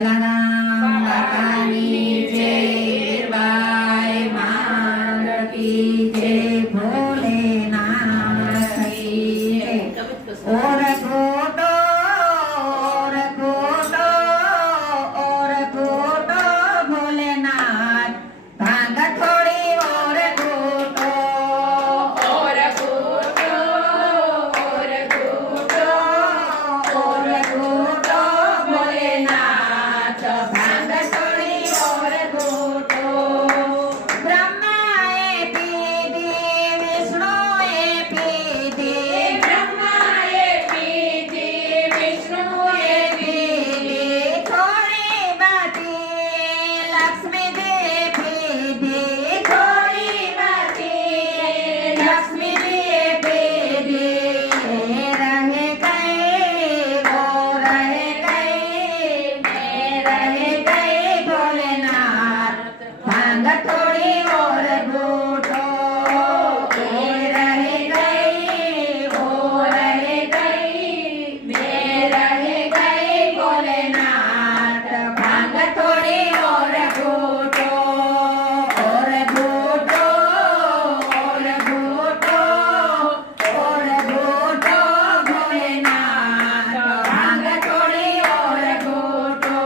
राम बाबानी जय, बाई मांग की जय, भोलेनाथ की जय। और घोटो भोलेनाथ, भांग थोड़ी और घोटो भोलेनाथ, भांग थोड़ी और घोटो। ब्रह्माए पीधी, विष्णुए पीधी, ब्रह्माए पीधी, विष्णुए पीधी, थोड़ी बाती लक्ष्मी दे पीधी, थोड़ी बाती लक्ष्मी दे पीधी। रह गई वो रह गई, मैं रह गई भोलेनाथ, भांग थोड़ी और घोटो। रह गई वो रह गई, मैं रह गई भोलेनाथ, भांग थोड़ी और घोटो। और घोटो भोलेनाथ, भांग थोड़ी और घोटो।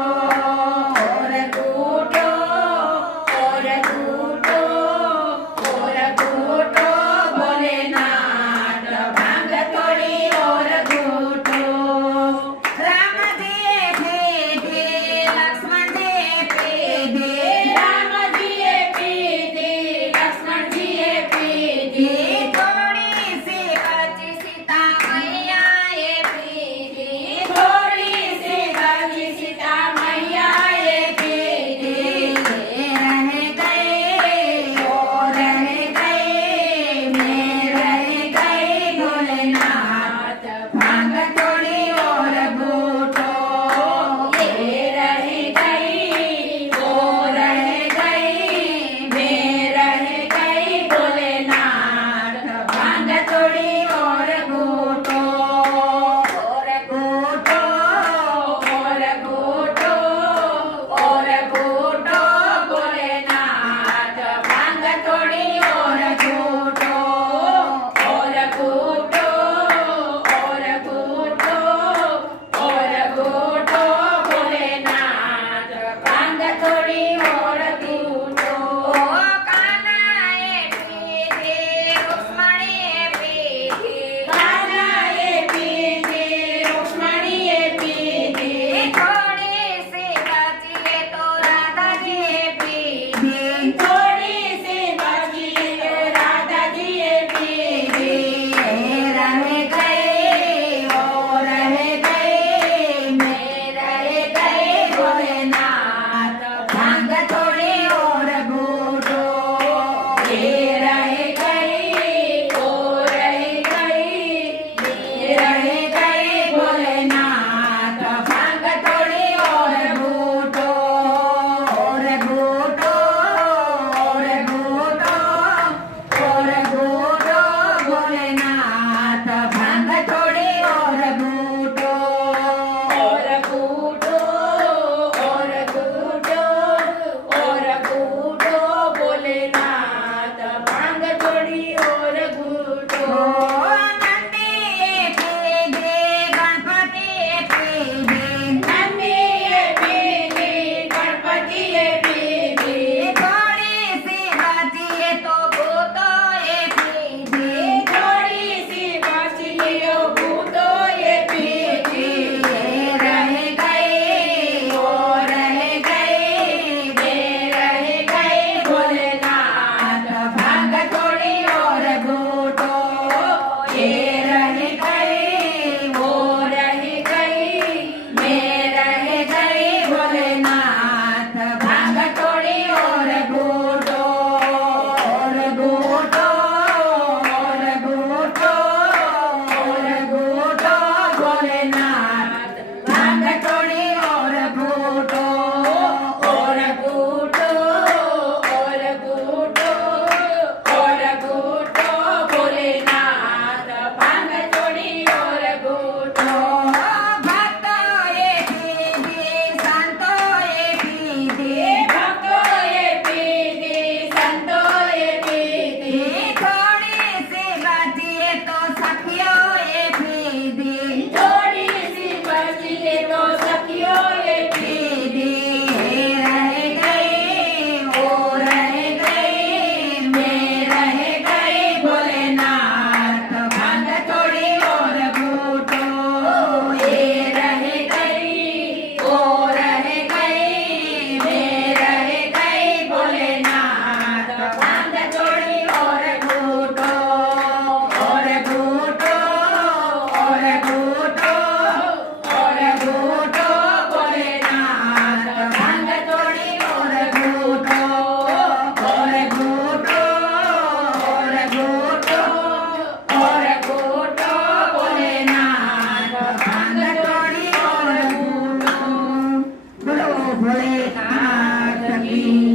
ભોલેનાથ કી